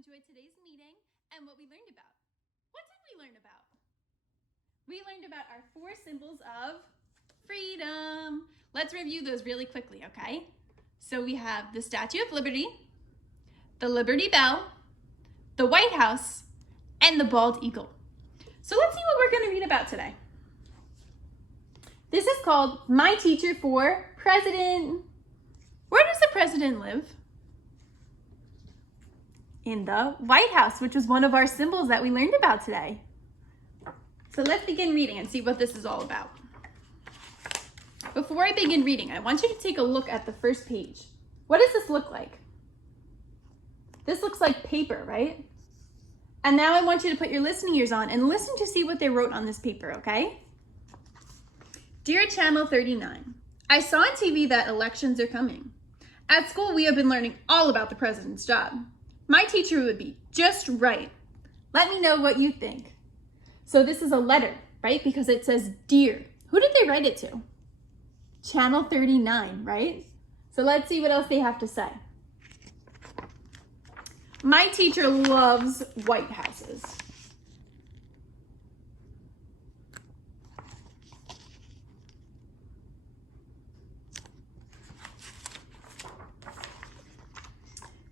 enjoyed today's meeting and what we learned about. What did we learn about? We learned about our 4 symbols of freedom. Let's review those really quickly, okay? So we have the Statue of Liberty, the Liberty Bell, the White House, and the bald eagle. So let's see what we're going to read about today. This is called My Teacher for President. Where does the president live? In the White House, which was one of our symbols that we learned about today. So let's begin reading and see what this is all about. Before I begin reading, I want you to take a look at the first page. What does this look like? This looks like paper, right? And now I want you to put your listening ears on and listen to see what they wrote on this paper, okay? Dear Channel 39, I saw on TV that elections are coming. At school, we have been learning all about the president's job. My teacher would be just right. Let me know what you think. So this is a letter, right? Because it says dear. Who did they write it to? Channel 39, right? So let's see what else they have to say. My teacher loves White Houses.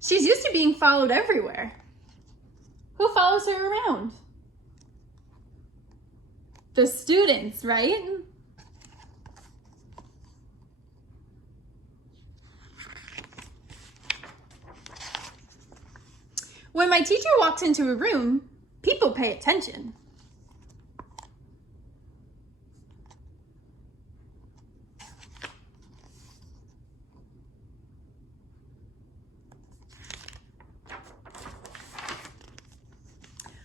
She's used to being followed everywhere. Who follows her around? The students, right? When my teacher walks into a room, people pay attention.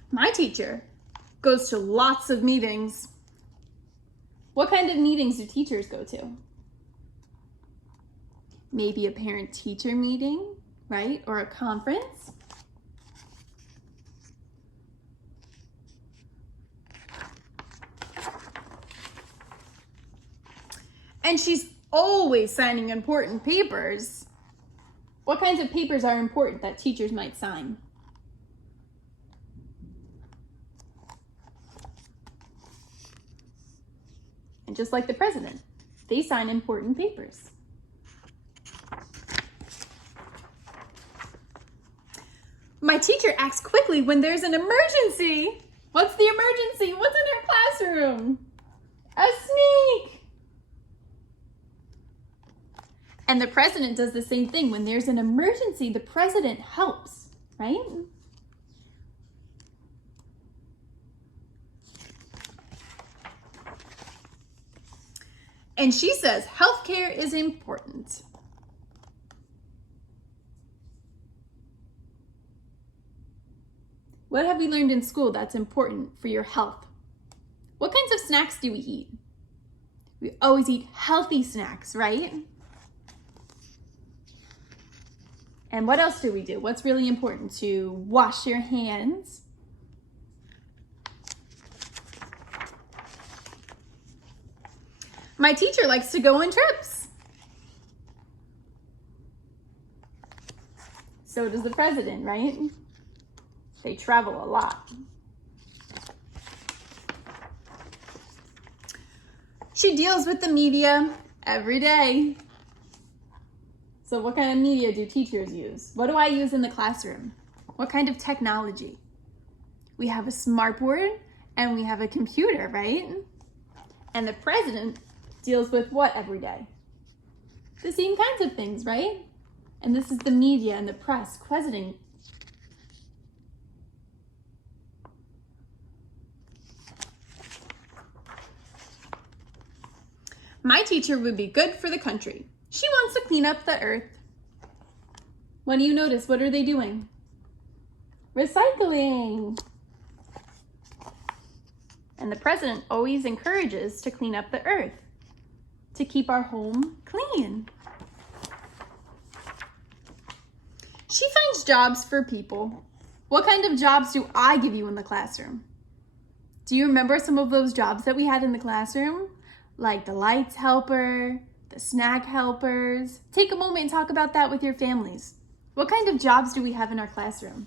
My teacher goes to lots of meetings. What kind of meetings do teachers go to? Maybe a parent-teacher meeting, right? Or a conference. And she's always signing important papers. What kinds of papers are important that teachers might sign? And just like the president, they sign important papers. My teacher acts quickly when there's an emergency. What's the emergency? What's in her classroom? A snake. And the president does the same thing. When there's an emergency, the president helps, right? And she says healthcare is important. What have we learned in school that's important for your health? What kinds of snacks do we eat? We always eat healthy snacks, right? And what else do we do? What's really important? To wash your hands. My teacher likes to go on trips. So does the president, right? They travel a lot. She deals with the media every day. So what kind of media do teachers use? What do I use in the classroom? What kind of technology? We have a smartboard and we have a computer, right? And the president deals with what every day? The same kinds of things, right? And this is the media and the press questioning. My teacher would be good for the country. She wants to clean up the earth. What do you notice? What are they doing? Recycling. And the president always encourages to clean up the earth, to keep our home clean. She finds jobs for people. What kind of jobs do I give you in the classroom? Do you remember some of those jobs that we had in the classroom? Like the lights helper, the snack helpers. Take a moment and talk about that with your families. What kind of jobs do we have in our classroom?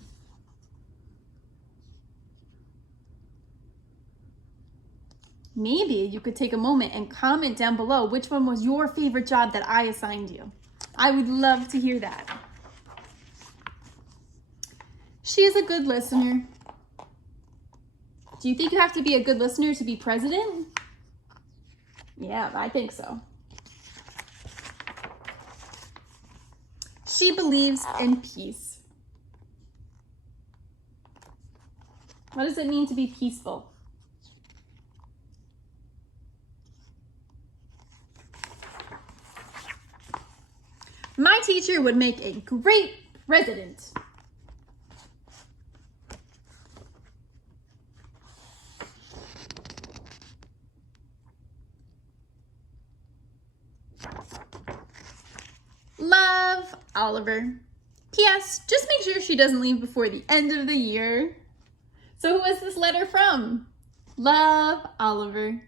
maybe you could take a moment and comment down below which one was your favorite job that I assigned you. I would love to hear that. She is a good listener. Do you think you have to be a good listener to be president? Yeah, I think so. She believes in peace. What does it mean to be peaceful? My teacher would make a great president. Love, Oliver. P.S. Just make sure she doesn't leave before the end of the year. So who is this letter from? Love, Oliver.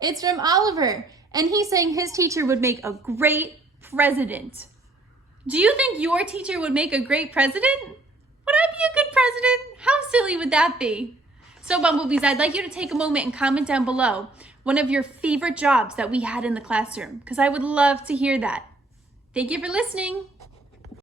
It's from Oliver, and he's saying his teacher would make a great president. Do you think your teacher would make a great president? Would I be a good president? How silly would that be? So Bumblebees, I'd like you to take a moment and comment down below one of your favorite jobs that we had in the classroom, because I would love to hear that. Thank you for listening.